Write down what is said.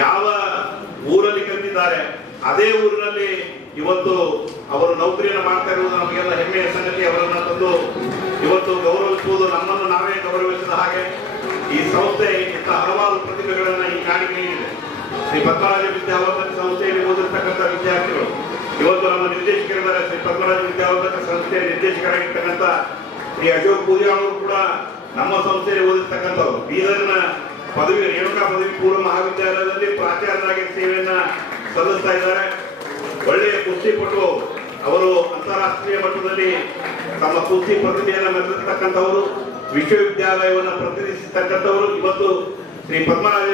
ಯಾವ ಊರಲ್ಲಿ ಕಲಿತಿದ್ದಾರೆ ಅದೇ ಊರಿನಲ್ಲಿ ಇವತ್ತು ಅವರು ನೌಕರಿಯನ್ನು ಮಾಡ್ತಾ ಇರುವುದು ನಮಗೆಲ್ಲ ಹೆಮ್ಮೆಯ ಸಂಗತಿ. ಅವರನ್ನ ತಂದು ಇವತ್ತು ಗೌರವಿಸುವುದು ನಮ್ಮನ್ನು ನಾವೇ ಗೌರವಿಸಿದ ಹಾಗೆ ಈ ಸಂಸ್ಥೆ ಇಂಥ ಹಲವಾರು ಪ್ರತಿಭೆಗಳನ್ನ ಈ ನಾಡಿಗೆ ನೀಡಿದೆ. ಶ್ರೀ ಪದ್ಮರಾಜ ವಿದ್ಯಾವರ್ಧಕ ಸಂಸ್ಥೆಯಲ್ಲಿ ಓದಿರ್ತಕ್ಕಂಥ ವಿದ್ಯಾರ್ಥಿಗಳು ಇವತ್ತು ನಮ್ಮ ನಿರ್ದೇಶಕರಿದ್ದಾರೆ. ಶ್ರೀ ಪದ್ಮರಾಜ ವಿದ್ಯಾವರ್ಧಕ ಸಂಸ್ಥೆಯ ನಿರ್ದೇಶಕರಾಗಿರ್ತಕ್ಕಂಥ ಶ್ರೀ ಅಶೋಕ್ ಪೂಜಾರ್ ಅವರು ಕೂಡ ನಮ್ಮ ಸಂಸ್ಥೆಯಲ್ಲಿ ಓದಿರ್ತಕ್ಕಂಥವ್ರು. ಬೀದರ್ನ ರೇಣುಕಾ ಪದವಿ ಪೂರ್ವ ಮಹಾವಿದ್ಯಾಲಯದಲ್ಲಿ ಪ್ರಾಚಾರ್ಯರಾಗಿ ಸೇವೆಯನ್ನ ಸಲ್ಲಿಸ್ತಾ ಇದ್ದಾರೆ. ಒಳ್ಳೆಯ ಕುಸ್ತಿಪಟು ಅವರು. ಅಂತಾರಾಷ್ಟ್ರೀಯ ಮಟ್ಟದಲ್ಲಿ ತಮ್ಮ ಕುಸ್ತಿ ಪ್ರತಿಭೆಯನ್ನು ಮೆರೆದಿರ್ತಕ್ಕಂಥವರು, ವಿಶ್ವವಿದ್ಯಾಲಯವನ್ನು ಪ್ರತಿನಿಧಿಸತಕ್ಕಂಥವರು. ಇವತ್ತು ಶ್ರೀ ಪದ್ಮರಾಜ